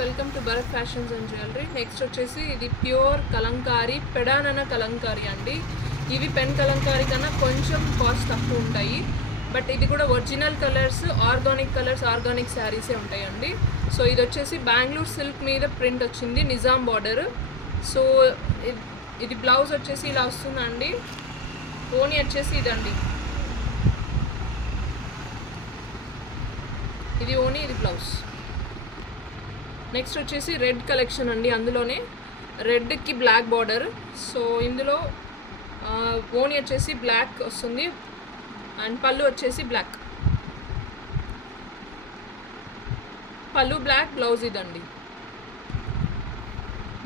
Welcome to Bharat fashions and jewellery. Next వచ్చేసి ఇది pure Kalamkari పెడానన Kalamkari అండి. ఇవి పెన్ కలంకారీ కన్నా కొంచెం కాస్ట్ తక్కువ ఉంటాయి. బట్ ఇది కూడా ఒరిజినల్ కలర్స్, ఆర్గానిక్ శారీసే ఉంటాయండి. సో ఇది వచ్చేసి బెంగళూరు సిల్క్ మీద ప్రింట్ వచ్చింది, నిజాం బార్డర్. సో ఇది బ్లౌజ్ వచ్చేసి ఇలా వస్తుందండి. ఓని వచ్చేసి ఇదండి, ఇది ఓని, ఇది బ్లౌజ్. నెక్స్ట్ వచ్చేసి రెడ్ కలెక్షన్ అండి, అందులోనే రెడ్కి బ్లాక్ బార్డర్. సో ఇందులో ఓని వచ్చేసి బ్లాక్ వస్తుంది అండ్ పళ్ళు వచ్చేసి బ్లాక్, పళ్ళు బ్లాక్, బ్లౌజ్ ఇదండి.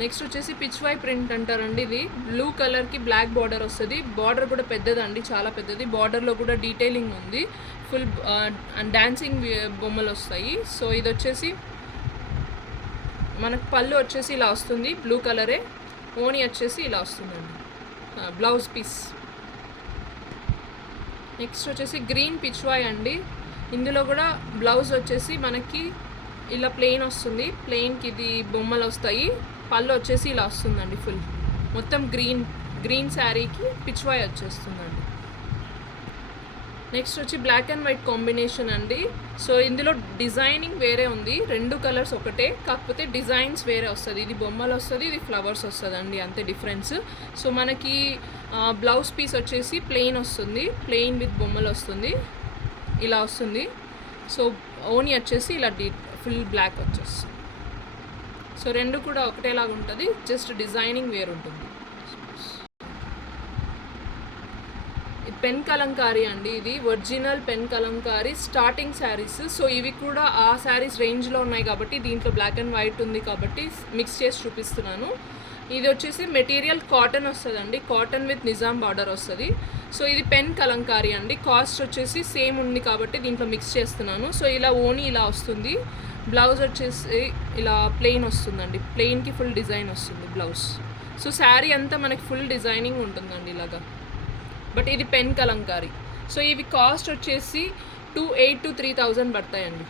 నెక్స్ట్ వచ్చేసి పిచ్వై ప్రింట్ అంటారండి. ఇది బ్లూ కలర్కి బ్లాక్ బార్డర్ వస్తుంది. బార్డర్ కూడా పెద్దదండి, చాలా పెద్దది. బార్డర్లో కూడా డీటెయిలింగ్ ఉంది, ఫుల్ డాన్సింగ్ బొమ్మలు వస్తాయి. సో ఇది వచ్చేసి మనకు పళ్ళు వచ్చేసి ఇలా వస్తుంది, బ్లూ కలరే. ఓని వచ్చేసి ఇలా వస్తుందండి, బ్లౌజ్ పీస్. నెక్స్ట్ వచ్చేసి గ్రీన్ పిచ్వాయ్ అండి. ఇందులో కూడా బ్లౌజ్ వచ్చేసి మనకి ఇలా ప్లెయిన్ వస్తుంది, ప్లెయిన్కి ఇది బొమ్మలు వస్తాయి. పళ్ళు వచ్చేసి ఇలా వస్తుందండి, ఫుల్ మొత్తం గ్రీన్ శారీకి పిచ్వాయ్ వచ్చేస్తుందండి. నెక్స్ట్ వచ్చి బ్లాక్ అండ్ వైట్ కాంబినేషన్ అండి. సో ఇందులో డిజైనింగ్ వేరే ఉంది, రెండు కలర్స్ ఒకటే, కాకపోతే డిజైన్స్ వేరే వస్తుంది. ఇది బొమ్మలు వస్తుంది, ఇది ఫ్లవర్స్ వస్తుంది అండి, అంతే డిఫరెన్స్. సో మనకి బ్లౌజ్ పీస్ వచ్చేసి ప్లెయిన్ వస్తుంది, ప్లెయిన్ విత్ బొమ్మలు వస్తుంది, ఇలా వస్తుంది. సో ఓని వచ్చేసి ఇలా ఫుల్ బ్లాక్ వచ్చేస్తుంది. సో రెండు కూడా ఒకటేలాగా ఉంటుంది, జస్ట్ డిజైనింగ్ వేరు ఉంటుంది. పెన్ కలంకారీ అండి, ఇది original pen Kalamkari starting saris. So ఇవి కూడా ఆ శారీస్ రేంజ్లో ఉన్నాయి కాబట్టి దీంట్లో బ్లాక్ అండ్ వైట్ ఉంది కాబట్టి మిక్స్ చేసి చూపిస్తున్నాను. ఇది వచ్చేసి మెటీరియల్ కాటన్ వస్తుందండి, కాటన్ విత్ నిజాం బార్డర్ వస్తుంది. సో ఇది పెన్ కలంకారీ అండి. కాస్ట్ వచ్చేసి సేమ్ ఉంది కాబట్టి దీంట్లో మిక్స్ చేస్తున్నాను. సో ఇలా ఓని ఇలా వస్తుంది, బ్లౌజ్ వచ్చేసి ఇలా ప్లెయిన్ వస్తుందండి, ప్లెయిన్కి ఫుల్ డిజైన్ వస్తుంది బ్లౌజ్. సో శారీ అంతా మనకి ఫుల్ డిజైనింగ్ ఉంటుందండి ఇలాగా. బట్ ఇది పెన్ కలంకారీ. సో ఇవి కాస్ట్ వచ్చేసి 2,800 to 3,000 పడతాయండి.